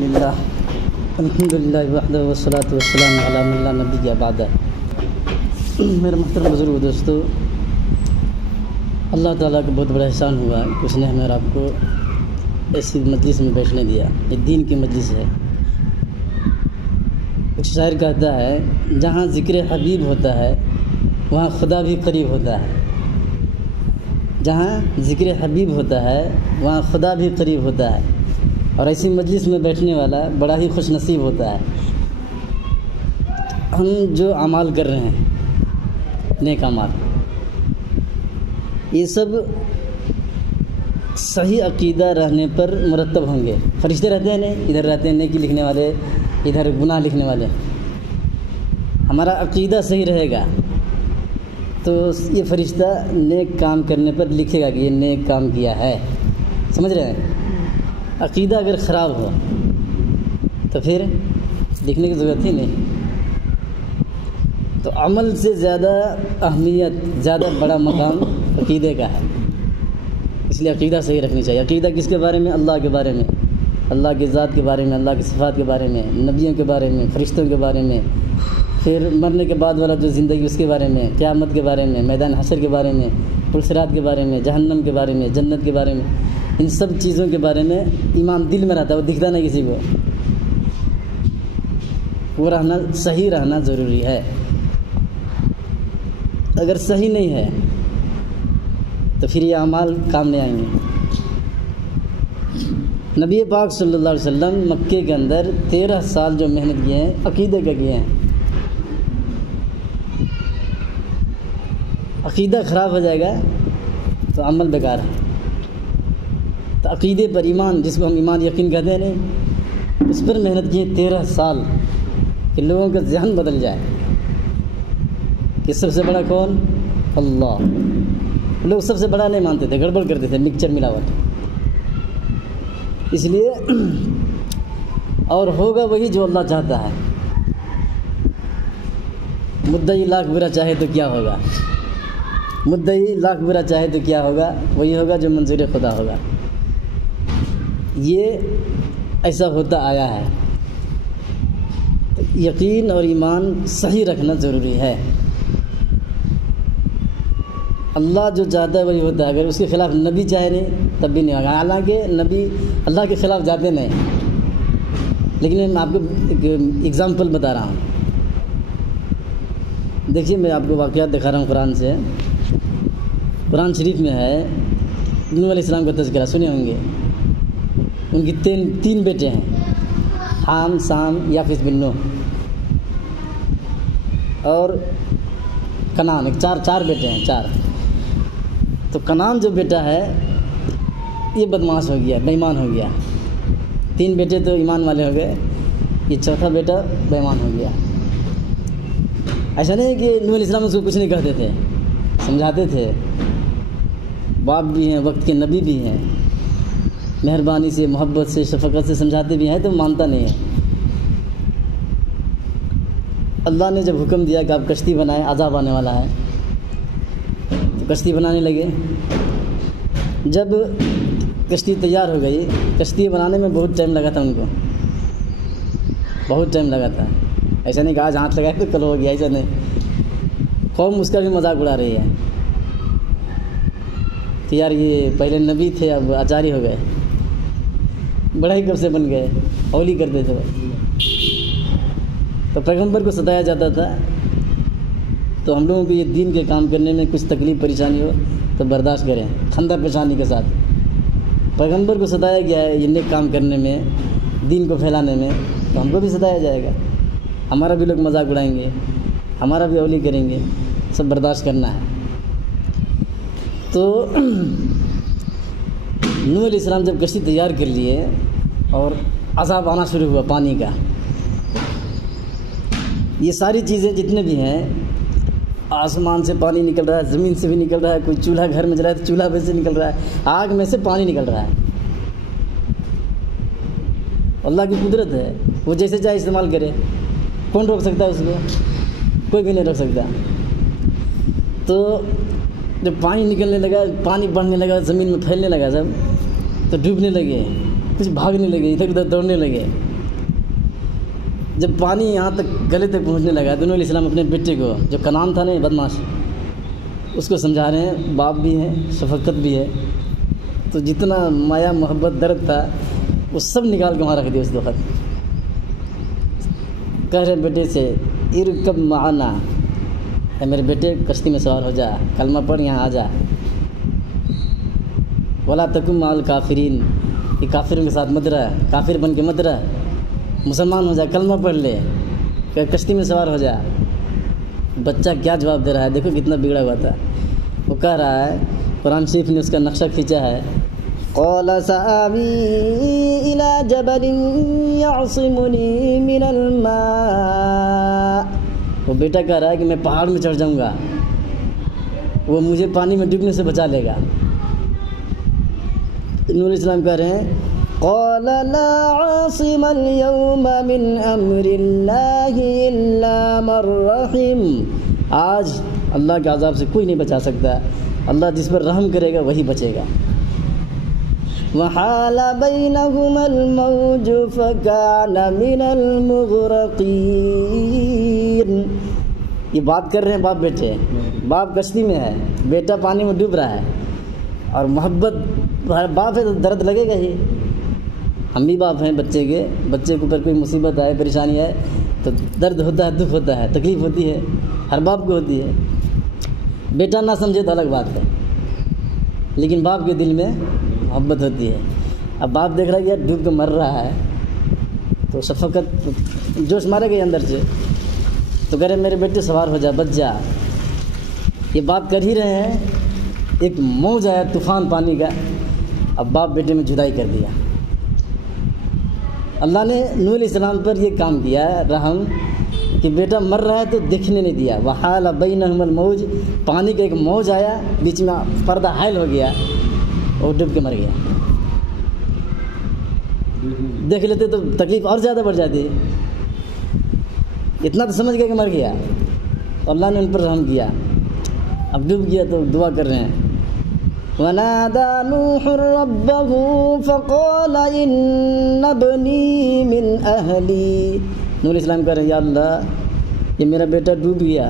اللہ الحمد للہ وحدہ والصلاۃ والسلام علی من لا نبی بعدہ۔ میرے محترم بزرگ دوستو، اللہ تعالیٰ کا بہت بڑا احسان ہوا کہ اس نے ہمیں اور آپ کو ایسی مجلس میں بیٹھنے دیا۔ یہ دین کی مجلس ہے۔ ایک شاعر کہتا ہے، جہاں ذکر حبیب ہوتا ہے وہاں خدا بھی قریب ہوتا ہے۔ جہاں ذکر حبیب ہوتا ہے وہاں خدا بھی قریب ہوتا ہے، اور ایسی مجلس میں بیٹھنے والا بڑا ہی خوش نصیب ہوتا ہے۔ ہم جو اعمال کر رہے ہیں، نیک اعمال، یہ سب صحیح عقیدہ رہنے پر مرتب ہوں گے۔ فرشتے رہتے ہیں نہیں، ادھر رہتے ہیں نیکی لکھنے والے، ادھر گناہ لکھنے والے۔ ہمارا عقیدہ صحیح رہے گا تو یہ فرشتہ نیک کام کرنے پر لکھے گا کہ یہ نیک کام کیا ہے۔ سمجھ رہے ہیں؟ عقیدہ اگر خراب ہو تو پھر لکھنے کی ضرورت ہی نہیں۔ تو عمل سے زیادہ اہمیت، زیادہ بڑا مقام عقیدے کا ہے، اس لیے عقیدہ صحیح رکھنی چاہیے۔ عقیدہ کس کے بارے میں؟ اللہ کے بارے میں، اللہ کی ذات کے بارے میں، اللہ کی صفات کے بارے میں، نبیوں کے بارے میں، فرشتوں کے بارے میں، پھر مرنے کے بعد والا جو زندگی اس کے بارے میں، قیامت کے بارے میں، میدان حشر کے بارے میں، پرصراط کے بارے میں، جہنم کے بارے میں، جنت کے بارے میں، ان سب چیزوں کے بارے میں ایمان دل میں رہتا ہے، وہ دکھتا نہیں کسی کو۔ وہ رہنا، صحیح رہنا ضروری ہے۔ اگر صحیح نہیں ہے تو پھر یہ اعمال کام نہیں آئیں گے۔ نبی پاک صلی اللہ علیہ وسلم مکے کے اندر 13 سال جو محنت کیے ہیں، عقیدے کا کیے ہیں۔ عقیدہ خراب ہو جائے گا تو عمل بیکار ہے۔ تو عقیدے پر ایمان، جس کو ہم ایمان یقین کہتے ہیں نہیں، اس پر محنت کی 13 سال کہ لوگوں کا ذہن بدل جائے کہ سب سے بڑا کون؟ اللہ۔ لوگ سب سے بڑا نہیں مانتے تھے، گڑبڑ کرتے تھے، مکسچر ملاوٹ۔ اس لیے اور ہوگا وہی جو اللہ چاہتا ہے۔ مدعی لاکھ برا چاہے تو کیا ہوگا؟ مدعی لاکھ برا چاہے تو کیا ہوگا؟ وہی ہوگا جو منظور خدا ہوگا۔ یہ ایسا ہوتا آیا ہے۔ یقین اور ایمان صحیح رکھنا ضروری ہے۔ اللہ جو چاہتا ہے وہی ہوتا ہے۔ اگر اس کے خلاف نبی چاہے نہیں تب بھی نہیں ہوگا۔ حالانکہ نبی اللہ کے خلاف جاتے نہیں، لیکن میں آپ کو ایک ایگزامپل بتا رہا ہوں۔ دیکھیے، میں آپ کو واقعات دکھا رہا ہوں قرآن سے۔ قرآن شریف میں ہے، نوح علیہ السلام کا تذکرہ سنے ہوں گے۔ ان کی تین بیٹے ہیں، حام، سام، یافس بن نوح، اور کنعان۔ ایک چار بیٹے ہیں، چار۔ تو کنعان جو بیٹا ہے یہ بدمعاش ہو گیا، بے ایمان ہو گیا۔ 3 بیٹے تو ایمان والے ہو گئے، یہ چوتھا بیٹا بے ایمان ہو گیا۔ ایسا نہیں کہ نوح علیہ السلام اس کو کچھ نہیں کہتے تھے، سمجھاتے تھے۔ باپ بھی ہیں، وقت کے نبی بھی ہیں، مہربانی سے، محبت سے، شفقت سے سمجھاتے بھی ہیں، تو مانتا نہیں ہے۔ اللہ نے جب حکم دیا کہ آپ کشتی بنائیں، عذاب آنے والا ہے، تو کشتی بنانے لگے۔ جب کشتی تیار ہو گئی، کشتی بنانے میں بہت ٹائم لگا تھا ان کو، بہت ٹائم لگا تھا۔ ایسا نہیں کہ آج ہاتھ لگائے تو کل ہو گیا، ایسا نہیں۔ قوم اس کا بھی مذاق اڑا رہی ہے کہ یار یہ پہلے نبی تھے، اب آچاری ہو گئے، بڑا ہی کب سے بن گئے، اولی کرتے تھے۔ تو پیغمبر کو ستایا جاتا تھا۔ تو ہم لوگوں کو یہ دین کے کام کرنے میں کچھ تکلیف پریشانی ہو تو برداشت کریں، خندہ پیشانی کے ساتھ۔ پیغمبر کو ستایا گیا ہے یہ نیک کام کرنے میں، دین کو پھیلانے میں، تو ہم کو بھی ستایا جائے گا، ہمارا بھی لوگ مذاق اڑائیں گے، ہمارا بھی اولی کریں گے، سب برداشت کرنا ہے۔ تو نوح علیہ السلام جب کشتی تیار کر لیے اور عذاب آنا شروع ہوا پانی کا، یہ ساری چیزیں جتنے بھی ہیں، آسمان سے پانی نکل رہا ہے، زمین سے بھی نکل رہا ہے، کوئی چولہا گھر میں جلا ہے تو چولہا میں سے نکل رہا ہے، آگ میں سے پانی نکل رہا ہے۔ اللہ کی قدرت ہے، وہ جیسے چاہے استعمال کرے، کون روک سکتا ہے اس کو؟ کوئی بھی نہیں روک سکتا۔ تو جب پانی نکلنے لگا، پانی بڑھنے لگا، زمین میں پھیلنے لگا سب، تو ڈوبنے لگے، کچھ بھاگنے لگے، ادھر ادھر دوڑنے لگے۔ جب پانی یہاں تک گلے تک پہنچنے لگا تو نوح علیہ السلام اپنے بیٹے کو، جو کنعان تھا نا بدماش، اس کو سمجھا رہے ہیں، باپ بھی ہیں، شفقت بھی ہے، تو جتنا مایا محبت درد تھا وہ سب نکال کے وہاں رکھ دیا اس وقت. کہہ رہے بیٹے سے ارکب معنا، اے میرے بیٹے کشتی میں سوار ہو جا، کلمہ پڑھ یہاں آ جا، ولا تکن مع الکافرین، یہ کافروں کے ساتھ مت رہ، کافر بن کے مت رہ، مسلمان ہو جا، کلمہ پڑھ لے، کہ کشتی میں سوار ہو جا. بچہ کیا جواب دے رہا ہے، دیکھو کتنا بگڑا ہوا تھا. وہ کہہ رہا ہے، قرآن شریف نے اس کا نقشہ کھینچا ہے، قال سآوی الی جبل یعصمنی من الماء. وہ بیٹا کہہ رہا ہے کہ میں پہاڑ میں چڑھ جاؤں گا، وہ مجھے پانی میں ڈوبنے سے بچا لے گا. نوح علیہ السلام کہہ رہے ہیں قال لا عاصم اليوم من امر اللہ الا من رحم. آج اللہ کے عذاب سے کوئی نہیں بچا سکتا، اللہ جس پر رحم کرے گا وہی بچے گا. وحال بینہما الموج فکان من المغرقین. یہ بات کر رہے ہیں باپ بیٹے، باپ کشتی میں ہے، بیٹا پانی میں ڈوب رہا ہے، اور محبت باپ ہے تو درد لگے گا ہی. ہم بھی باپ ہیں بچے کے، بچے کے اوپر کوئی مصیبت آئے، پریشانی آئے تو درد ہوتا ہے، دکھ ہوتا ہے، تکلیف ہوتی ہے، ہر باپ کو ہوتی ہے. بیٹا نہ سمجھے تو الگ بات ہے، لیکن باپ کے دل میں محبت ہوتی ہے. اب باپ دیکھ رہا ہے کہ ڈوب کے مر رہا ہے تو شفقت جوش مارے گئے اندر سے، تو کہہ رہے میرے بیٹے سوار ہو جا، بچ جا. یہ بات کر ہی رہے ہیں، ایک موج آیا طوفان پانی کا، اب باپ بیٹے میں جدائی کر دیا. اللہ نے نوح علیہ السلام پر یہ کام کیا رحم، کہ بیٹا مر رہا ہے تو دیکھنے نہیں دیا. وحال بینہما الموج، پانی کا ایک موج آیا، بیچ میں پردہ حائل ہو گیا اور ڈوب کے مر گیا. دیکھ لیتے تو تکلیف اور زیادہ بڑھ جاتی، اتنا تو سمجھ گیا کہ مر گیا، تو اللہ نے ان پر رحم کیا. اب ڈوب گیا تو دعا کر رہے ہیں وَنَادَى نُوحٌ رَبَّهُ فَقَالَ إِنَّ ابْنِي مِنْ أَهْلِي. نوح علیہ السلام کہہ رہے ہیں یا اللہ یہ میرا بیٹا ڈوب گیا،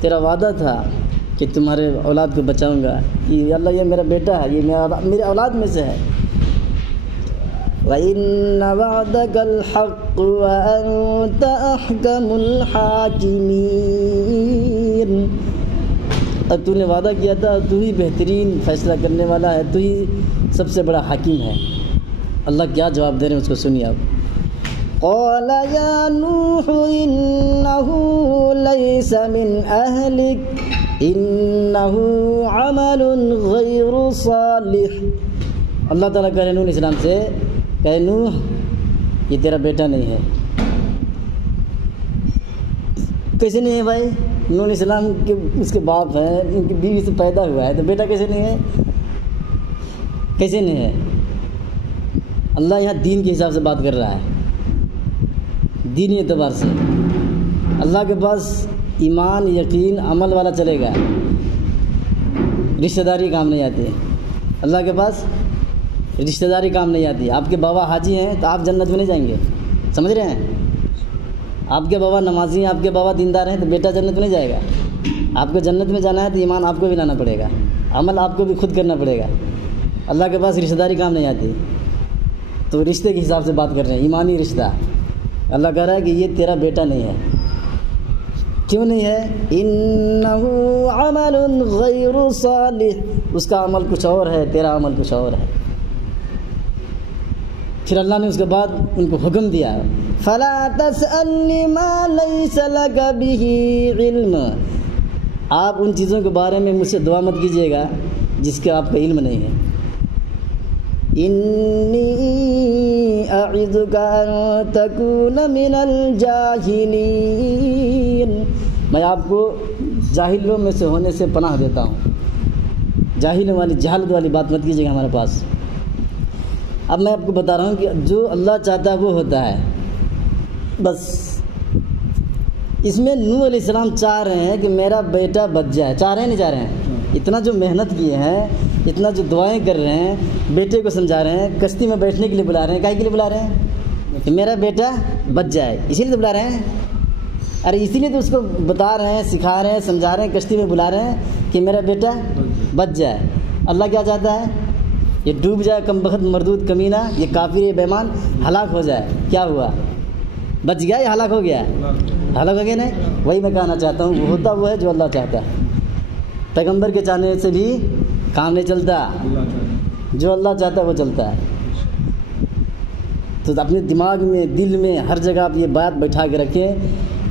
تیرا وعدہ تھا کہ تمہارے اولاد کو بچاؤں گا، یہ اللہ یہ میرا بیٹا ہے، یہ میرے اولاد میں سے ہے. وَإِنَّ وَعْدَكَ الْحَقُّ وَأَنْتَ أَحْكَمُ الْحَاكِمِينَ. اور تو نے وعدہ کیا تھا، تو ہی بہترین فیصلہ کرنے والا ہے، تو ہی سب سے بڑا حکیم ہے. اللہ کیا جواب دے رہے ہیں اس کو سنیے آپ. قال یا نوح انه ليس من اهلك انه عمل غیر صالح. اللہ تعالیٰ کہہ رہے نوح علیہ السلام سے کہ نوح یہ تیرا بیٹا نہیں ہے. کیسے نہیں ہے بھائی؟ نوح علیہ السلام کے اس کے باپ ہیں، ان کی بیوی سے پیدا ہوا ہے، تو بیٹا کیسے نہیں ہے؟ کیسے نہیں ہے؟ اللہ یہاں دین کے حساب سے بات کر رہا ہے، دینی اعتبار سے. اللہ کے پاس ایمان، یقین، عمل والا چلے گا، رشتہ داری کام نہیں آتی. اللہ کے پاس رشتہ داری کام نہیں آتی. آپ کے بابا حاجی ہیں تو آپ جنت میں نہیں جائیں گے، سمجھ رہے ہیں؟ آپ کے بابا نمازی ہیں، آپ کے بابا دیندار ہیں تو بیٹا جنت میں نہیں جائے گا. آپ کو جنت میں جانا ہے تو ایمان آپ کو بھی لانا پڑے گا، عمل آپ کو بھی خود کرنا پڑے گا. اللہ کے پاس رشتہ داری کام نہیں آتی، تو رشتے کے حساب سے بات کر رہے ہیں، ایمانی رشتہ. اللہ کہہ رہا ہے کہ یہ تیرا بیٹا نہیں ہے. کیوں نہیں ہے؟ انہ عمل غیر صالح، اس کا عمل کچھ اور ہے، تیرا عمل کچھ اور ہے. پھر اللہ نے اس کے بعد ان کو حکم دیا فلا تسألنی ما لیس لک بہ علم. آپ ان چیزوں کے بارے میں مجھ سے دعا مت کیجیے گا جس کا آپ کا علم نہیں ہے. انی اعظک ان تکون من الجاہلین. میں آپ کو جاہلوں میں سے ہونے سے پناہ دیتا ہوں. جاہلوں والی جہالت والی بات مت کیجیے گا ہمارے پاس. اب میں آپ کو بتا رہا ہوں کہ جو اللہ چاہتا ہے وہ ہوتا ہے بس. اس میں نوح علیہ السلام چاہ رہے ہیں کہ میرا بیٹا بچ جائے. چاہ رہے ہیں نہیں چاہ رہے ہیں؟ اتنا جو محنت کیے ہیں، اتنا جو دعائیں کر رہے ہیں، بیٹے کو سمجھا رہے ہیں، کشتی میں بیٹھنے کے لیے بلا رہے ہیں. کائے کے لیے بلا رہے ہیں؟ کہ میرا بیٹا بچ جائے، اسی لیے تو بلا رہے ہیں. ارے اسی لیے تو اس کو بتا رہے ہیں، سکھا رہے ہیں، سمجھا رہے ہیں، کشتی میں بلا رہے ہیں کہ میرا بیٹا بچ جائے. اللہ کیا چاہتا ہے؟ یہ ڈوب جائے کم بخت مردود کمینہ، یہ کافر یہ بیمان ہلاک ہو جائے. کیا ہوا؟ بچ گیا یا ہلاک ہو گیا؟ ہلاک ہو گیا نہیں. وہی میں کہنا چاہتا ہوں، وہ ہوتا وہ ہے جو اللہ چاہتا ہے. پیغمبر کے چاہنے سے بھی کام نہیں چلتا، جو اللہ چاہتا ہے وہ چلتا ہے. تو اپنے دماغ میں، دل میں، ہر جگہ آپ یہ بات بٹھا کے رکھیں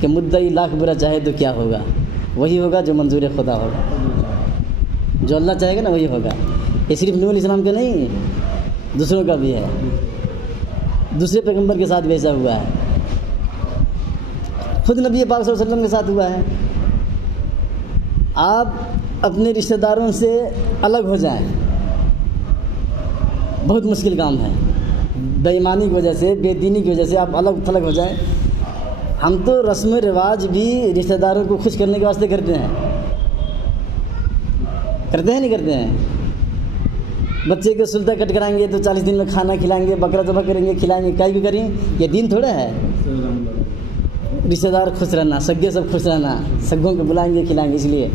کہ مدعی لاکھ برا چاہے تو کیا ہوگا؟ وہی ہوگا جو منظور خدا ہوگا. جو اللہ چاہے گا نا وہی ہوگا. یہ صرف نوح علیہ السلام کا نہیں، دوسروں کا بھی ہے. دوسرے پیغمبر کے ساتھ ویسا ہوا ہے، خود نبی پاک صلی اللہ علیہ وسلم کے ساتھ ہوا ہے. آپ اپنے رشتہ داروں سے الگ ہو جائیں، بہت مشکل کام ہے. بے ایمانی کی وجہ سے، بے دینی کی وجہ سے آپ الگ تھلگ ہو جائیں. ہم تو رسم و رواج بھی رشتہ داروں کو خوش کرنے کے واسطے کرتے ہیں. کرتے ہیں نہیں کرتے ہیں؟ بچے کو سلطہ کٹ کرائیں گے تو 40 دن میں کھانا کھلائیں گے، بکرا ذبح کریں گے، کھلائیں گے. کائی بھی کریں، یہ دین تھوڑا ہے. رشتہ دار خوش رہنا، سگے سب خوش رہنا، سگوں کو بلائیں گے، کھلائیں گے. اس لیے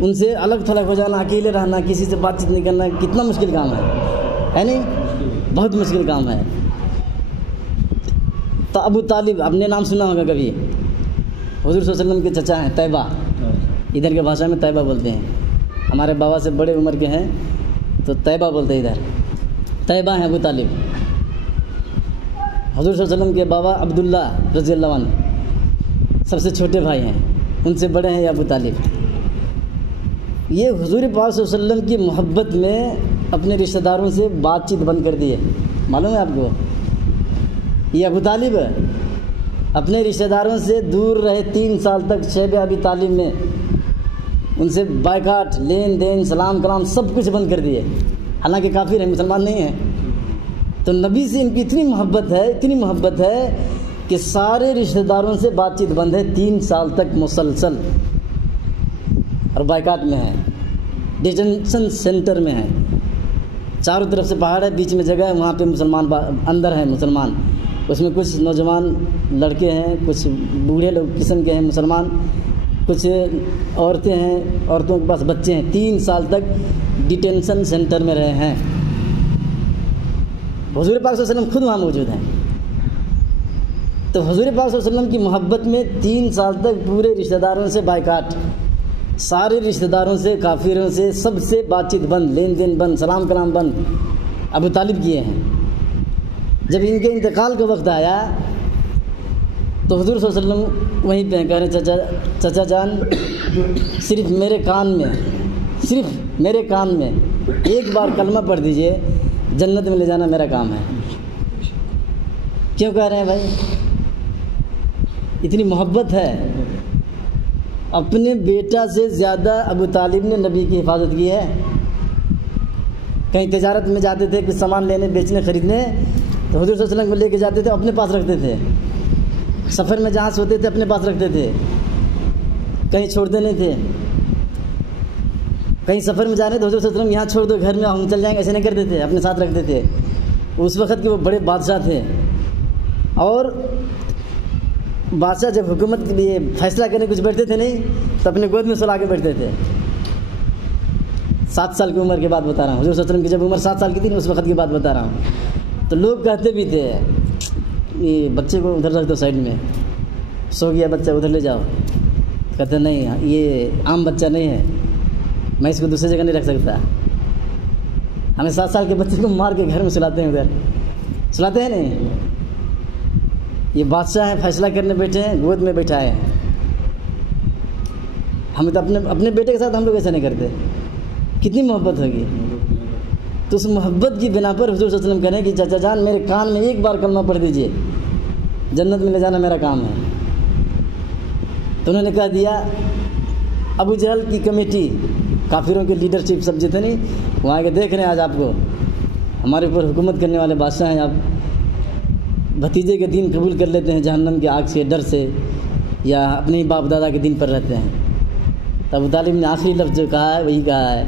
ان سے الگ تھلگ ہو جانا، اکیلے رہنا، کسی سے بات چیت نہیں کرنا، کتنا مشکل کام ہے نہیں؟ بہت مشکل کام ہے. تو ابو طالب، آپ نے نام سنا ہوگا کبھی، حضور صلی اللہ علیہ وسلم کے چچا ہیں. طیبہ، ادھر کے بھاشا میں طیبہ بولتے ہیں. ہمارے بابا سے بڑے عمر کے ہیں تو طیبہ بولتے ہیں. ادھر طیبہ ہیں ابو طالب. حضور صلی اللہ علیہ وسلم کے بابا عبداللہ رضی اللہ عنہ سب سے چھوٹے بھائی ہیں، ان سے بڑے ہیں ابو طالب. یہ حضور پاک صلی اللہ علیہ وسلم کی محبت میں اپنے رشتہ داروں سے بات چیت بند کر دی ہے. معلوم ہے آپ کو؟ یہ ابو طالب اپنے رشتہ داروں سے دور رہے 3 سال تک شیب ابی طالب میں. ان سے بائیکاٹ، لین دین، سلام کلام سب کچھ بند کر دیے. حالانکہ کافر ہیں، مسلمان نہیں ہیں. تو نبی سے ان کی اتنی محبت ہے، اتنی محبت ہے کہ سارے رشتہ داروں سے بات چیت بند ہے 3 سال تک مسلسل. اور بائیکاٹ میں ہے، ڈیٹینشن سینٹر میں ہے. چاروں طرف سے پہاڑ ہے، بیچ میں جگہ ہے، وہاں پہ مسلمان اندر ہیں مسلمان. اس میں کچھ نوجوان لڑکے ہیں، کچھ بوڑھے لوگ قسم کے ہیں مسلمان، کچھ عورتیں ہیں، عورتوں کے پاس بچے ہیں. 3 سال تک ڈیٹینشن سینٹر میں رہے ہیں. حضور پاک صلی اللہ علیہ وسلم خود وہاں موجود ہیں. تو حضور پاک صلی اللہ علیہ وسلم کی محبت میں 3 سال تک پورے رشتہ داروں سے بائیکاٹ، سارے رشتہ داروں سے، کافروں سے، سب سے بات چیت بند، لین دین بند، سلام کلام بند ابو طالب کیے ہیں. جب ان کے انتقال کا وقت آیا تو حضور صلی اللہ علیہ وسلم وہیں پہ کہہ رہے چچا جان، صرف میرے کان میں ایک بار کلمہ پڑھ دیجئے، جنت میں لے جانا میرا کام ہے. کیوں کہہ رہے ہیں بھائی؟ اتنی محبت ہے. اپنے بیٹا سے زیادہ ابو طالب نے نبی کی حفاظت کی ہے. کہیں تجارت میں جاتے تھے، کچھ سامان لینے، بیچنے، خریدنے، تو حضور صلی اللہ علیہ وسلم کو لے کے جاتے تھے، اپنے پاس رکھتے تھے. سفر میں جہاں سوتے تھے اپنے پاس رکھتے تھے، کہیں چھوڑتے نہیں تھے. کہیں سفر میں جا رہے تو حضور صلی اللہ علیہ وسلم یہاں چھوڑ دو، گھر میں ہم چل جائیں گے، ایسے نہیں کرتے تھے، اپنے ساتھ رکھتے تھے. اس وقت کے وہ بڑے بادشاہ تھے، اور بادشاہ جب حکومت کے لیے فیصلہ کرنے کچھ بیٹھتے تھے نہیں تو اپنے گود میں سلا کے بیٹھتے تھے. 7 سال کی عمر کی بات بتا رہا ہوں. حضور صلی اللہ علیہ وسلم کی جب عمر 7 سال کی تھی اس وقت کی بات بتا رہا ہوں. تو لوگ کہتے بھی تھے یہ بچے کو ادھر رکھ دو، سائڈ میں سو گیا بچہ، ادھر لے جاؤ. کہتے نہیں، یہ عام بچہ نہیں ہے، میں اس کو دوسری جگہ نہیں رکھ سکتا. ہمیں 7 سال کے بچے کو مار کے گھر میں سلاتے ہیں، ادھر سلاتے ہیں نہیں. یہ بادشاہ ہیں، فیصلہ کرنے بیٹھے ہیں، گود میں بیٹھائے ہیں. ہمیں تو اپنے بیٹے کے ساتھ ہم لوگ ایسا نہیں کرتے. کتنی محبت ہوگی. تو اس محبت کی بنا پر حضور صلی اللہ علیہ وسلم کہہ رہے ہیں کہ چچا جان میرے کان میں ایک بار کلمہ پڑھ دیجئے، جنت میں لے جانا میرا کام ہے. تو انہوں نے کہہ دیا. ابو جہل کی کمیٹی، کافروں کے لیڈرشپ سب جتنے نہیں وہاں کے دیکھ رہے ہیں، آج آپ کو ہمارے اوپر حکومت کرنے والے بادشاہ ہیں، آپ بھتیجے کے دین قبول کر لیتے ہیں جہنم کی آگ سے ڈر سے، یا اپنے ہی باپ دادا کے دین پر رہتے ہیں. تو ابو طالب نے آخری لفظ جو کہا ہے وہی کہا ہے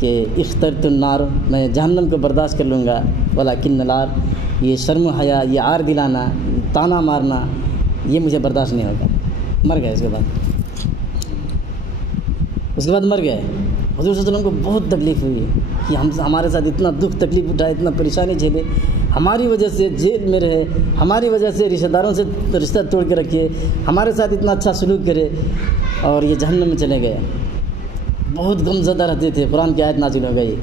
کہ اخترت النار، میں جہنم کو برداشت کر لوں گا، ولکن النار یہ شرم و حیا، یہ عار دلانا، تانا مارنا، یہ مجھے برداشت نہیں ہوگا۔ مر گئے، اس کے بعد مر گئے۔ حضور صلی اللہ علیہ وسلم کو بہت تکلیف ہوئی کہ ہمارے ساتھ اتنا دکھ تکلیف اٹھائے، اتنا پریشانی جھیلے، ہماری وجہ سے جیل میں رہے، ہماری وجہ سے رشتہ داروں سے رشتہ توڑ کے رکھے، ہمارے ساتھ اتنا اچھا سلوک کرے، اور یہ جہنم میں چلے گئے۔ بہت غم زدہ رہتے تھے۔ قرآن کی آیت نازل ہو گئی،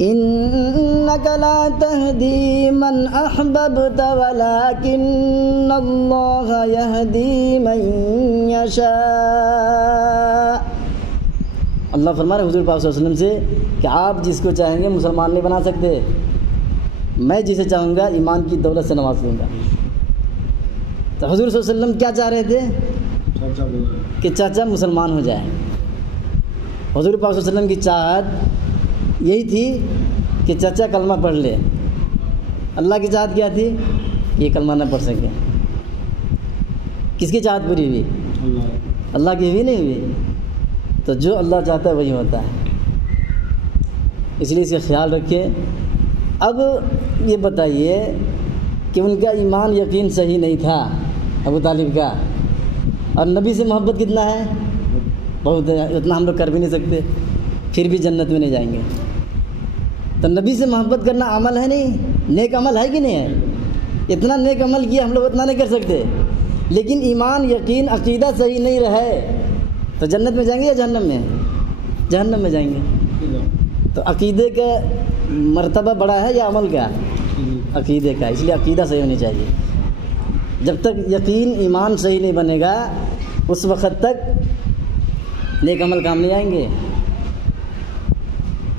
انک لا تہدی من احببت ولکن اللہ یہدی من یشاء۔ اللہ فرما رہے حضور پاک صلی اللہ علیہ وسلم سے کہ آپ جس کو چاہیں گے مسلمان نہیں بنا سکتے، میں جسے چاہوں گا ایمان کی دولت سے نواز دوں گا۔ تو حضور صلی اللہ علیہ وسلم کیا چاہ رہے تھے کہ چاچا مسلمان ہو جائے۔ حضور پاک صلی اللہ علیہ وسلم کی چاہت یہی تھی کہ چچا کلمہ پڑھ لے۔ اللہ کی چاہت کیا تھی؟ یہ کلمہ نہ پڑھ سکے۔ کس کی چاہت پوری ہوئی؟ اللہ کی ہوئی نہیں ہوئی؟ تو جو اللہ چاہتا ہے وہی ہوتا ہے، اس لیے اس کا خیال رکھیں۔ اب یہ بتائیے کہ ان کا ایمان یقین صحیح نہیں تھا ابو طالب کا، اور نبی سے محبت کتنا ہے؟ بہت ہے، اتنا ہم لوگ کر بھی نہیں سکتے، پھر بھی جنت میں نہیں جائیں گے۔ تو نبی سے محبت کرنا عمل ہے نہیں؟ نیک عمل ہے کہ نہیں ہے؟ اتنا نیک عمل کیا ہم لوگ اتنا نہیں کر سکتے، لیکن ایمان یقین عقیدہ صحیح نہیں رہے تو جنت میں جائیں گے یا جہنم میں؟ جہنم میں جائیں گے۔ تو عقیدے کا مرتبہ بڑا ہے یا عمل کا؟ عقیدے کا، اس لیے عقیدہ صحیح ہونی چاہیے۔ جب تک یقین ایمان صحیح نہیں بنے گا اس وقت تک نیک عمل کام نہیں آئیں گے۔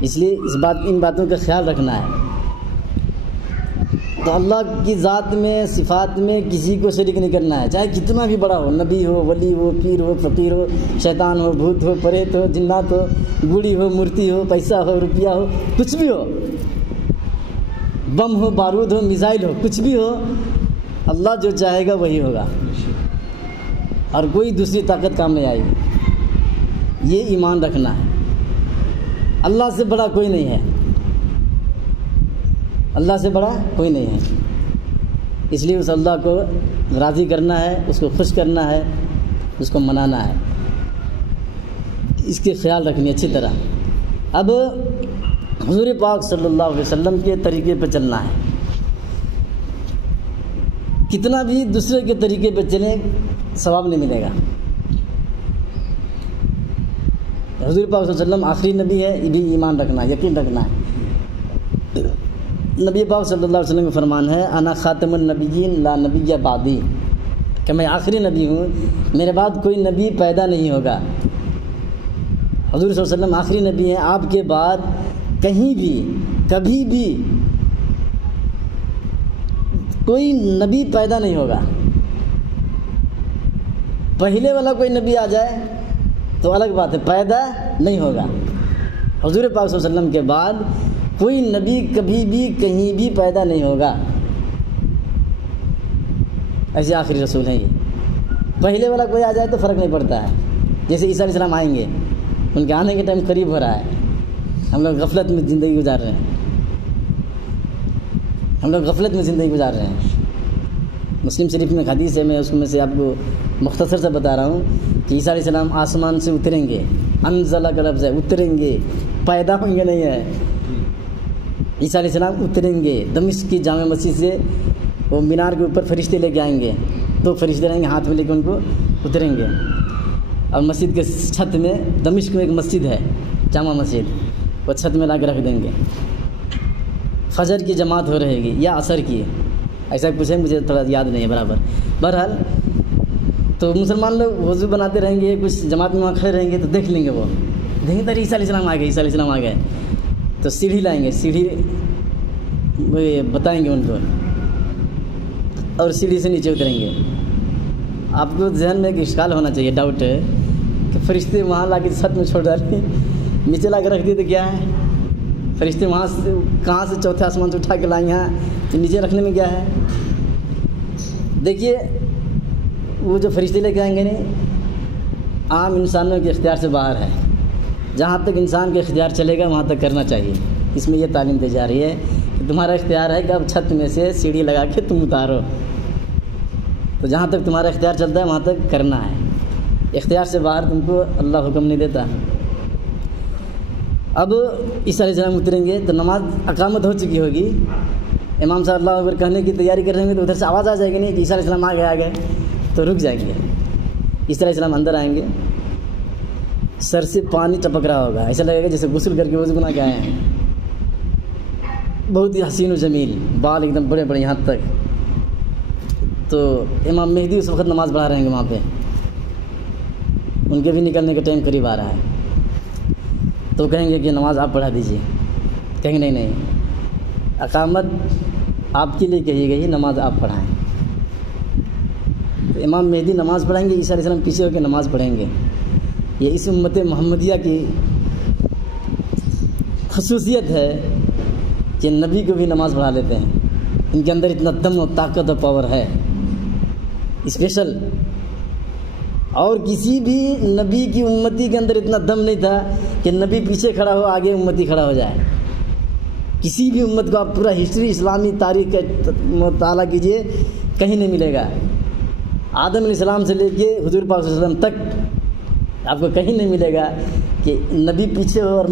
اس لیے ان باتوں کا خیال رکھنا ہے۔ تو اللہ کی ذات میں، صفات میں کسی کو شریک نہیں کرنا ہے، چاہے کتنا بھی بڑا ہو، نبی ہو، ولی ہو، پیر ہو، فقیر ہو، شیطان ہو، بھوت ہو، پریت ہو، جنات ہو، گوڑی ہو، مورتی ہو، پیسہ ہو، روپیہ ہو، کچھ بھی ہو، بم ہو، بارود ہو، میزائل ہو، کچھ بھی ہو، اللہ جو چاہے گا وہی ہوگا، اور کوئی دوسری طاقت کام نہیں آئے گی۔ یہ ایمان رکھنا ہے۔ اللہ سے بڑا کوئی نہیں ہے، اللہ سے بڑا کوئی نہیں ہے، اس لیے اس اللہ کو راضی کرنا ہے، اس کو خوش کرنا ہے، اس کو منانا ہے، اس کے خیال رکھنی اچھی طرح۔ اب حضور پاک صلی اللہ علیہ وسلم کے طریقے پہ چلنا ہے۔ کتنا بھی دوسرے کے طریقے پہ چلیں ثواب نہیں ملے گا۔ حضور پاک صلی اللہ علیہ وسلم آخری نبی ہے، یہ بھی ایمان رکھنا ہے، یقین رکھنا ہے۔ نبی پاک صلی اللہ علیہ وسلم کا فرمان ہے، انا خاتم النبیین لا نبی بعدی، کہ میں آخری نبی ہوں، میرے بعد کوئی نبی پیدا نہیں ہوگا۔ حضور صلی اللہ علیہ وسلم آخری نبی ہیں، آپ کے بعد کہیں بھی کبھی بھی کوئی نبی پیدا نہیں ہوگا۔ پہلے والا کوئی نبی آ جائے تو الگ بات ہے، پیدا نہیں ہوگا۔ حضور پاک صلی اللہ علیہ وسلم کے بعد کوئی نبی کبھی بھی کہیں بھی پیدا نہیں ہوگا، ایسے آخری رسول ہیں یہ۔ پہلے والا کوئی آ جائے تو فرق نہیں پڑتا ہے، جیسے عیسیٰ علیہ السلام آئیں گے، ان کے آنے کے ٹائم قریب ہو رہا ہے، ہم لوگ غفلت میں زندگی گزار رہے ہیں، مسلم شریف میں حدیث ہے، میں اس میں سے آپ کو مختصر سے بتا رہا ہوں کہ عیسیٰ علیہ السلام آسمان سے اتریں گے، انزلہ کا لفظ ہے، اتریں گے، پیدا ہوں گے نہیں ہے۔ عیسیٰ علیہ السلام اتریں گے دمشق کی جامع مسجد سے، وہ مینار کے اوپر فرشتے لے کے آئیں گے، تو فرشتے رہیں گے ہاتھ میں لے کے ان کو اتریں گے، اور مسجد کے چھت میں، دمشق میں ایک مسجد ہے جامع مسجد، وہ چھت میں لا کے رکھ دیں گے۔ فجر کی جماعت ہو رہے گی یا عصر کی، ایسا پوچھیں، مجھے تھوڑا یاد نہیں ہے برابر۔ بہرحال تو مسلمان لوگ وضو بناتے رہیں گے، کچھ جماعت میں وہاں کھڑے رہیں گے تو دیکھ لیں گے، وہ دیکھیں تر عیسیٰ علیہ السلام آ گئے، عیسیٰ علیہ السلام آ گئے، تو سیڑھی لائیں گے، سیڑھی بتائیں گے ان کو، اور سیڑھی سے نیچے اتریں گے۔ آپ کو ذہن میں ایک اشکال ہونا چاہیے، ڈاؤٹ ہے کہ فرشتے وہاں لا کے چھت میں چھوڑ ڈالیں، نیچے لا کے رکھ دیے تو کیا ہے؟ فرشتے وہاں سے کہاں سے چوتھے آسمان سے اٹھا کے لائیں یہاں، تو نیچے رکھنے میں کیا ہے؟ دیکھیے وہ جو فرشتے لے کے آئیں گے نہیں، عام انسانوں کے اختیار سے باہر ہے، جہاں تک انسان کے اختیار چلے گا وہاں تک کرنا چاہیے۔ اس میں یہ تعلیم دی جا رہی ہے کہ کہ تمہارا اختیار ہے کہ اب چھت میں سے سیڑھی لگا کے تم اتارو، تو جہاں تک تمہارا اختیار چلتا ہے وہاں تک کرنا ہے، اختیار سے باہر تم کو اللہ حکم نہیں دیتا۔ اب عیسیٰ علیہ السلام اتریں گے تو نماز اقامت ہو چکی ہوگی، امام صاحب اللہ اکبر کہنے کی تیاری کر رہے ہیں تو ادھر سے آواز آ جائے گی نہیں کہ عیسیٰ علیہ السلام آ گئے، تو رک جائیں گے۔ عیسیٰ علیہ السلام اندر آئیں گے، سر سے پانی ٹپک رہا ہوگا، ایسا لگے گا جیسے غسل کر کے وضو بنا کے آئے ہیں، بہت ہی حسین و جمیل، بال ایک دم بڑے بڑے یہاں تک۔ تو امام مہدی اس وقت نماز پڑھا رہے ہیں وہاں پہ، ان کے بھی نکلنے کا ٹائم قریب آ رہا ہے، تو کہیں گے کہ نماز آپ پڑھا دیجیے، کہیں گے نہیں، اقامت آپ کے لیے کہی گئی، نماز آپ پڑھائیں۔ تو امام مہدی نماز پڑھائیں گے، عیسیٰ علیہ السلام پیچھے ہو کے نماز پڑھیں گے۔ یہ اس امت محمدیہ کی خصوصیت ہے کہ نبی کو بھی نماز پڑھا لیتے ہیں، ان کے اندر اتنا دم و طاقت و پاور ہے اسپیشل، اور کسی بھی نبی کی امتی کے اندر اتنا دم نہیں تھا کہ نبی پیچھے کھڑا ہو آگے امتی کھڑا ہو جائے۔ کسی بھی امت کو آپ پورا ہسٹری اسلامی تاریخ کا مطالعہ کیجئے، کہیں نہیں ملے گا، آدم علیہ السلام سے لے کے حضور پاک صلی اللہ علیہ وسلم تک آپ کو کہیں نہیں ملے گا کہ نبی پیچھے ہو اور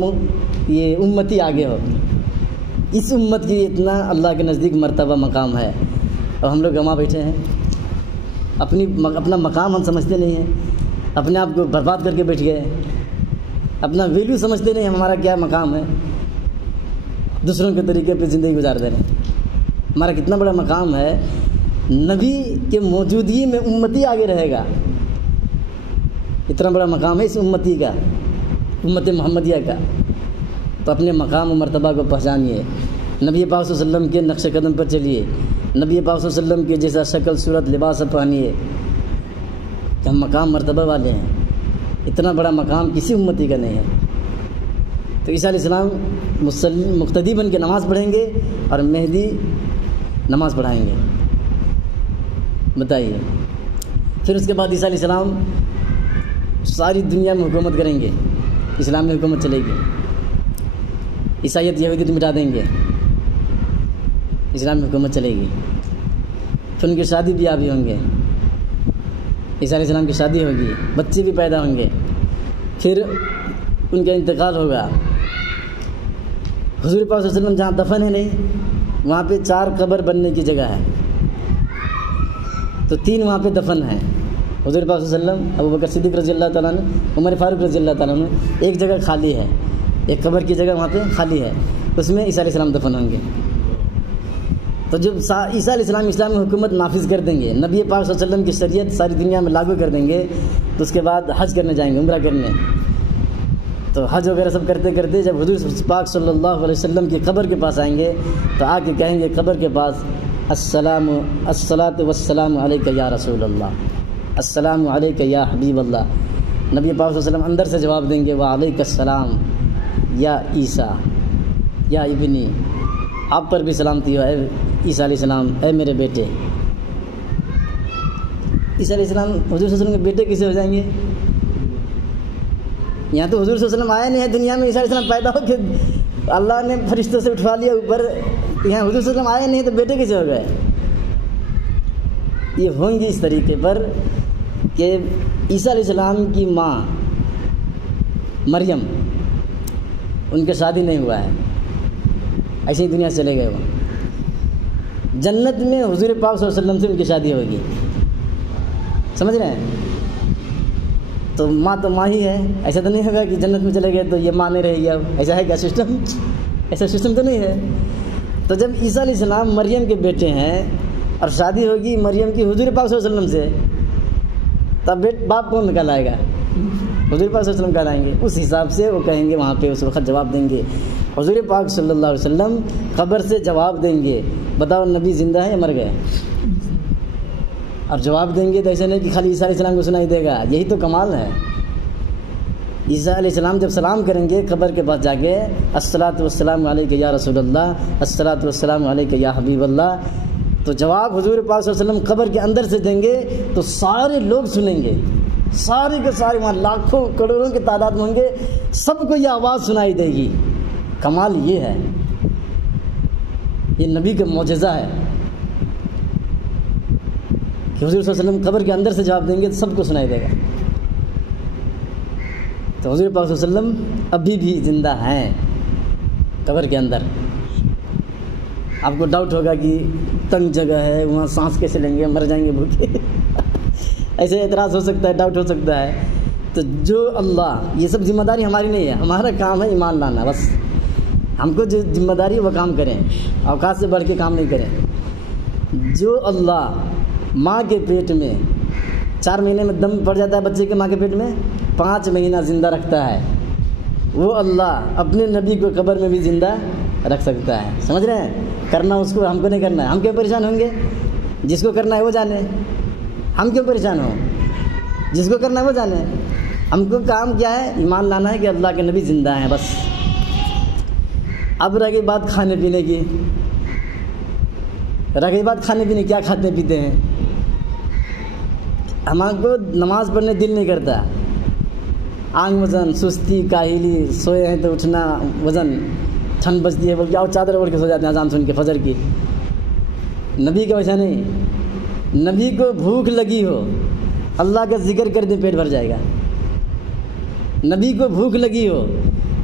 یہ امتی آگے ہو۔ اس امت کی اتنا اللہ کے نزدیک مرتبہ مقام ہے، اور ہم لوگ گنوا بیٹھے ہیں، اپنا مقام ہم سمجھتے نہیں ہیں، اپنے آپ کو برباد کر کے بیٹھ گئے، اپنا ویلیو سمجھتے نہیں ہمارا کیا مقام ہے، دوسروں کے طریقے پہ زندگی گزار دے رہے ہیں۔ ہمارا کتنا بڑا مقام ہے، نبی کے موجودگی میں امتی آگے رہے گا، اتنا بڑا مقام ہے اس امتی کا، امت محمدیہ کا۔ تو اپنے مقام و مرتبہ کو پہچانیے، نبی پاک صلی اللہ علیہ وسلم کے نقش قدم پر چلیے، نبی پاک صلی اللہ علیہ وسلم کے جیسا شکل صورت لباس پہنیے، کہ ہم مقام مرتبہ والے ہیں، اتنا بڑا مقام کسی امتی کا نہیں ہے۔ تو عیسیٰ علیہ السلام مقتدی بن کے نماز پڑھیں گے اور مہدی نماز پڑھائیں گے، بتائیے۔ پھر اس کے بعد عیسیٰ علیہ السلام ساری دنیا میں حکومت کریں گے، اسلام میں حکومت چلے گی، عیسائیت یہودیت مٹا دیں گے، اسلام میں حکومت چلے گی۔ پھر ان کی شادی بیاہ بھی ہوں گے، عیسیٰ علیہ السلام کی شادی ہوگی، بچے بھی پیدا ہوں گے، پھر ان کا انتقال ہوگا۔ حضور پاک صلی اللہ علیہ وسلم جہاں دفن ہے نہیں، وہاں پہ 4 قبر بننے کی جگہ ہے، تو 3 وہاں پہ دفن ہیں، حضور پاک صلی اللہ علیہ وسلم، ابوبکر صدیق رضی اللہ تعالیٰ عنہ، عمر فاروق رضی اللہ تعالیٰ عنہ، ایک جگہ خالی ہے، ایک قبر کی جگہ وہاں پہ خالی ہے، اس میں عیسیٰ علیہ السلام دفن ہوں گے۔ تو جب عیسیٰ علیہ السلام اسلام میں حکومت نافذ کر دیں گے، نبی پاک صلی اللہ علیہ وسلم کی شریعت ساری دنیا میں لاگو کر دیں گے، تو اس کے بعد حج کرنے جائیں گے، عمرہ کرنے۔ تو حج وغیرہ سب کرتے کرتے جب حضور پاک صلی اللہ علیہ وسلم کی قبر کے پاس آئیں گے، تو آ کے کہیں گے قبر کے پاس، الصلاۃ والسلام علیک یا رسول اللہ، السلام علیک یا حبیب اللہ۔ نبی پاک صلی اللہ علیہ وسلم اندر سے جواب دیں گے، وعلیک السلام یا عیسیٰ یا ابنی، آپ پر بھی سلامتی ہو اے عیسیٰ علیہ السلام، اے میرے بیٹے۔ عیسیٰ علیہ السلام حضور صلی اللہ علیہ وسلم کے بیٹے کیسے ہو جائیں گے؟ یہاں تو حضور صلی اللہ علیہ وسلم آئے نہیں ہے دنیا میں، عیسیٰ علیہ السلام پیدا ہو کے اللہ نے فرشتوں سے اٹھوا لیا اوپر، یہاں حضور صلی اللہ علیہ وسلم آئے نہیں تو بیٹے کیسے ہو گئے؟ یہ ہوں گی اس طریقے پر کہ عیسیٰ علیہ السلام کی ماں مریم، ان کا شادی نہیں ہوا ہے، ایسے ہی دنیا سے چلے گئے وہ، جنت میں حضور پاک صلی اللہ علیہ وسلم سے ان کی شادی ہوگی، سمجھ رہے ہیں؟ تو ماں ہی ہے، ایسا تو نہیں ہوگا کہ جنت میں چلے گئے تو یہ ماں نہیں رہے گی، اب ایسا ہے کیا سسٹم؟ ایسا سسٹم تو نہیں ہے۔ تو جب عیسیٰ علیہ السلام مریم کے بیٹے ہیں اور شادی ہوگی مریم کی حضور پاک صلی اللہ علیہ وسلم سے، تب باپ کون نکال آئے گا؟ حضور پاک صلی اللہ علیہ وسلم کہلائیں گے۔ اس حساب سے وہ کہیں گے، وہاں پہ اس وقت جواب دیں گے، حضور پاک صلی اللہ علیہ وسلم قبر سے جواب دیں گے، بتاؤ نبی زندہ ہے یا مر گئے؟ اور جواب دیں گے تو ایسے نہیں کہ خالی عیسیٰ علیہ السلام کو سنائی دے گا، یہی تو کمال ہے۔ عیسیٰ علیہ السلام جب سلام کریں گے قبر کے پاس جا کے، الصلاۃ والسلام علیک یا رسول اللہ، الصلاۃ والسلام علیک یا حبیب اللہ، تو جواب حضور پاک صلی اللہ علیہ وسلم قبر کے اندر سے دیں گے، تو سارے لوگ سنیں گے، سارے کے سارے، وہاں لاکھوں کروڑوں کی تعداد میں ہوں گے، سب کو یہ آواز سنائی دے گی۔ کمال یہ ہے، یہ نبی کا معجزہ ہے کہ حضور صلی اللہ علیہ وسلم قبر کے اندر سے جواب دیں گے تو سب کو سنائی دے گا. تو حضور پاک صلی اللہ علیہ وسلم ابھی بھی زندہ ہیں قبر کے اندر. آپ کو ڈاؤٹ ہوگا کہ تنگ جگہ ہے, وہاں سانس کیسے لیں گے, مر جائیں گے بھوکے. ایسے اعتراض ہو سکتا ہے, ڈاؤٹ ہو سکتا ہے. تو جو اللہ, یہ سب ذمہ داری ہماری نہیں ہے, ہمارا کام ہے ایمان لانا بس. ہم کو جو ذمہ داری ہے وہ کام کریں, اوقات سے بڑھ کے کام نہیں کریں. جو اللہ ماں کے پیٹ میں 4 مہینے میں دم پڑ جاتا ہے بچے کے ماں کے پیٹ میں, 5 مہینہ زندہ رکھتا ہے, وہ اللہ اپنے نبی کو قبر میں بھی زندہ رکھ سکتا ہے. سمجھ رہے ہیں؟ کرنا اس کو, ہم کو نہیں کرنا ہے. ہم کیوں پریشان ہوں گے؟ جس کو کرنا ہے وہ جانے, ہم کیوں پریشان ہوں؟ جس کو کرنا ہے وہ جانے. ہم کو کام کیا ہے؟ ایمان لانا ہے کہ اللہ کے نبی زندہ ہیں بس. اب رہ گئی بات کھانے پینے کی, رہ گئی بات کھانے پینے, کیا کھاتے پیتے ہیں. ہمارے کو نماز پڑھنے دل نہیں کرتا, آنکھ وزن, سستی, کاہلی, سوئے ہیں تو اٹھنا وزن, ٹھنڈ بجتی ہے بلکہ آؤ چادر اوڑھ کے سو جاتے ہیں اذان سن کے فجر کی. نبی کا ویسا نہیں. نبی کو بھوک لگی ہو, اللہ کا ذکر کر دے پیٹ بھر جائے گا. نبی کو بھوک لگی ہو,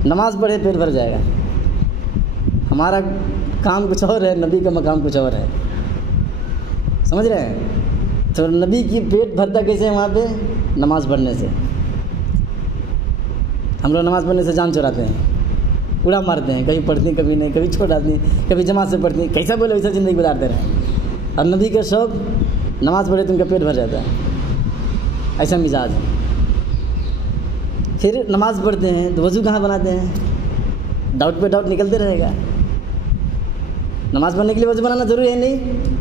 نماز پڑھے پیٹ بھر جائے گا. ہمارا کام کچھ اور ہے, نبی کا مقام کچھ اور ہے. سمجھ رہے ہیں؟ تو نبی کی پیٹ بھرتا کیسے ہے وہاں پہ؟ نماز پڑھنے سے. ہم لوگ نماز پڑھنے سے جان چراتے ہیں, اڑا مارتے ہیں, کبھی پڑھتے ہیں کبھی نہیں, کبھی چھوڑ آتے ہیں, کبھی جماعت سے پڑھتے ہیں. کیسا بولے ویسا زندگی گزارتے رہے. اور نبی کا شوق نماز پڑھے تو ان کا پیٹ بھر جاتا ہے, ایسا مزاج ہے. پھر نماز پڑھتے ہیں تو وضو کہاں بناتے ہیں؟ ڈاؤٹ پہ ڈاؤٹ نکلتے رہے گا. نماز پڑھنے کے لیے وضو بنانا ضروری ہے نہیں.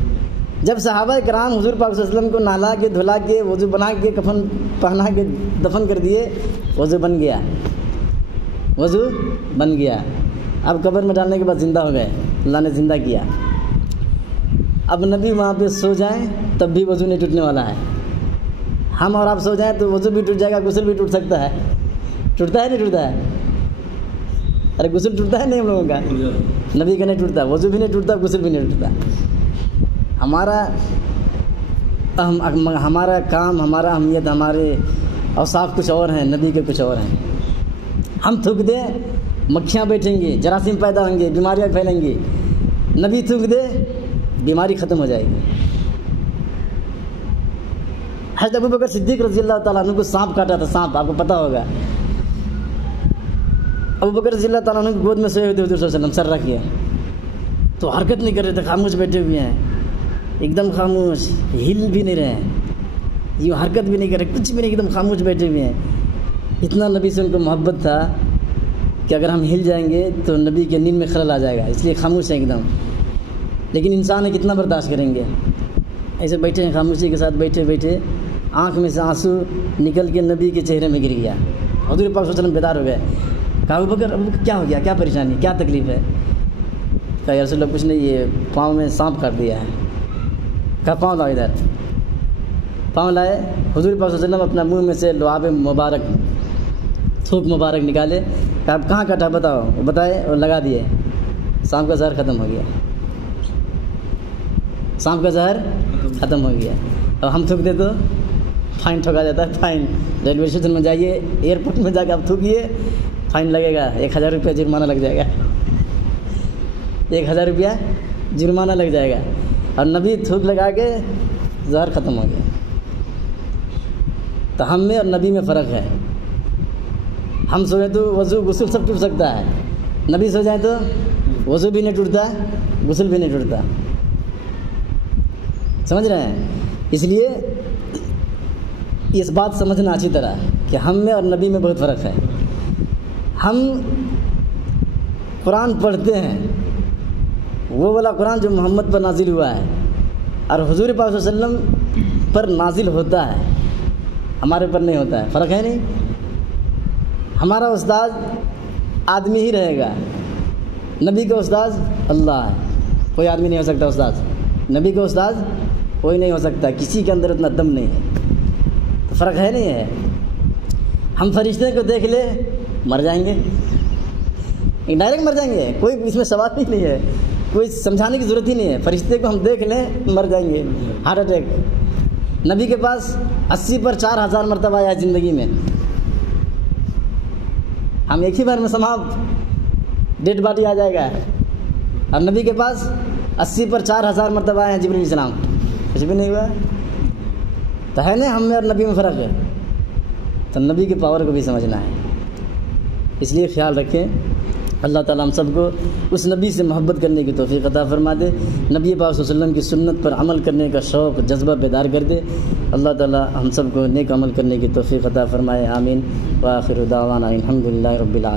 جب صحابہ کرام حضور پاک صلی اللہ علیہ وسلم کو نہلا کے دھلا کے وضو بنا کے کفن پہنا کے دفن کر دیے, وضو بن گیا, وضو بن گیا. اب قبر میں ڈالنے کے بعد زندہ ہو گئے, اللہ نے زندہ کیا. اب نبی وہاں پہ سو جائیں تب بھی وضو نہیں ٹوٹنے والا ہے. ہم اور آپ سو جائیں تو وضو بھی ٹوٹ جائے گا, غسل بھی ٹوٹ سکتا ہے. ٹوٹتا ہے نہیں ٹوٹتا ہے؟ ارے غسل ٹوٹتا ہے نہیں ہم لوگوں کا؟ نبی کا نہیں ٹوٹتا, وضو بھی نہیں ٹوٹتا, غسل بھی نہیں ٹوٹتا. ہمارا کام, ہمارا اہمیت, ہمارے اوصاف کچھ اور ہیں, نبی کے کچھ اور ہیں. ہم تھوک دیں مکھیاں بیٹھیں گی, جراثیم پیدا ہوں گے, بیماریاں پھیلیں گی. نبی تھوک دے بیماری ختم ہو جائے گی. حضرت ابوبکر صدیق رضی اللہ تعالیٰ عنہ کو سانپ کاٹا تھا, سانپ, آپ کو پتہ ہوگا. ابوبکر رضی اللہ تعالیٰ عنہ کی گود میں سوئے ہوئے تھے حضور صلی اللہ علیہ وسلم, سر رکھے, تو حرکت نہیں کر رہے تھے, خاموش بیٹھے ہوئے ہیں, ایک دم خاموش, ہل بھی نہیں رہے ہیں, یہ حرکت بھی نہیں کر رہے, کچھ بھی نہیں, ایک دم خاموش بیٹھے ہوئے ہیں. اتنا نبی سے ان کو محبت تھا کہ اگر ہم ہل جائیں گے تو نبی کے نیند میں خلل آ جائے گا, اس لیے خاموش ہیں ایک دم. لیکن انسان ہے, کتنا برداشت کریں گے. ایسے بیٹھے ہیں خاموشی کے ساتھ, بیٹھے بیٹھے آنکھ میں سے آنسو نکل کے نبی کے چہرے میں گر گیا. حضور پاک صلی اللہ علیہ وسلم بیدار ہو گئے. کہا ابوبکر کیا ہو گیا, کیا پریشانی, کیا تکلیف ہے؟ کہا یا رسول اللہ کچھ نہیں, یہ پاؤں میں سانپ کاٹ دیا ہے. کہا پاؤں لاؤ ادھر. پاؤں لائے. حضور پاک صلی اللہ علیہ وسلم اپنا منہ میں سے لعاب مبارک, تھوک مبارک نکالے. کہا آپ کہاں کاٹا بتاؤ, وہ بتائے اور لگا دیے. سانپ کا زہر ختم ہو گیا, سانپ کا زہر ختم ہو گیا. اب ہم تھوک دے تو فائن ٹھوکا جاتا ہے. فائن ریلوے اسٹیشن میں جائیے, ایئرپورٹ میں جا کے آپ تھوکیے, فائن لگے گا, 1000 روپیہ جرمانہ لگ جائے گا. 1000 روپیہ جرمانہ لگ جائے گا. اور نبی تھوک لگا کے زہر ختم ہو گیا. تو ہم میں اور نبی میں فرق ہے. ہم سوئیں تو وضو غسل سب ٹوٹ سکتا ہے, نبی سو جائیں تو وضو بھی نہیں ٹوٹتا, غسل بھی نہیں ٹوٹتا. سمجھ رہے ہیں؟ اس لیے اس بات سمجھنا اچھی طرح کہ ہم میں اور نبی میں بہت فرق ہے. ہم قرآن پڑھتے ہیں, وہ والا قرآن جو محمد پر نازل ہوا ہے, اور حضور پاک صلی اللہ علیہ وسلم پر نازل ہوتا ہے, ہمارے پر نہیں ہوتا ہے. فرق ہے نہیں؟ ہمارا استاد آدمی ہی رہے گا, نبی کا استاد اللہ ہے. کوئی آدمی نہیں ہو سکتا استاد, نبی کا استاد کوئی نہیں ہو سکتا, کسی کے اندر اتنا دم نہیں ہے. تو فرق ہے نہیں ہے؟ ہم فرشتے کو دیکھ لے مر جائیں گے, ڈائریکٹ مر جائیں گے, کوئی اس میں سوال ہی نہیں ہے. کوئی سمجھانے کی ضرورت ہی نہیں ہے. فرشتے کو ہم دیکھ لیں مر جائیں گے, ہارٹ اٹیک. نبی کے پاس 80 پر 4000 مرتبہ آیا زندگی میں. ہم ایک ہی بار میں سماپ ڈیڈ باڈی آ جائے گا. اور نبی کے پاس 80 پر 4000 مرتبہ آئے ہیں جبریل علیہ السلام. کچھ بھی نہیں ہوا تو ہے نا, ہم میں اور نبی میں فرق ہے. تو نبی کی پاور کو بھی سمجھنا ہے. اس لیے خیال رکھیں. اللہ تعالیٰ ہم سب کو اس نبی سے محبت کرنے کی توفیق عطا فرما دے. نبی پاک صلی اللہ علیہ وسلم کی سنت پر عمل کرنے کا شوق جذبہ بیدار کر دے. اللہ تعالیٰ ہم سب کو نیک عمل کرنے کی توفیق عطا فرمائے. آمین. وآخر دعوانا الحمدللہ رب العالمین.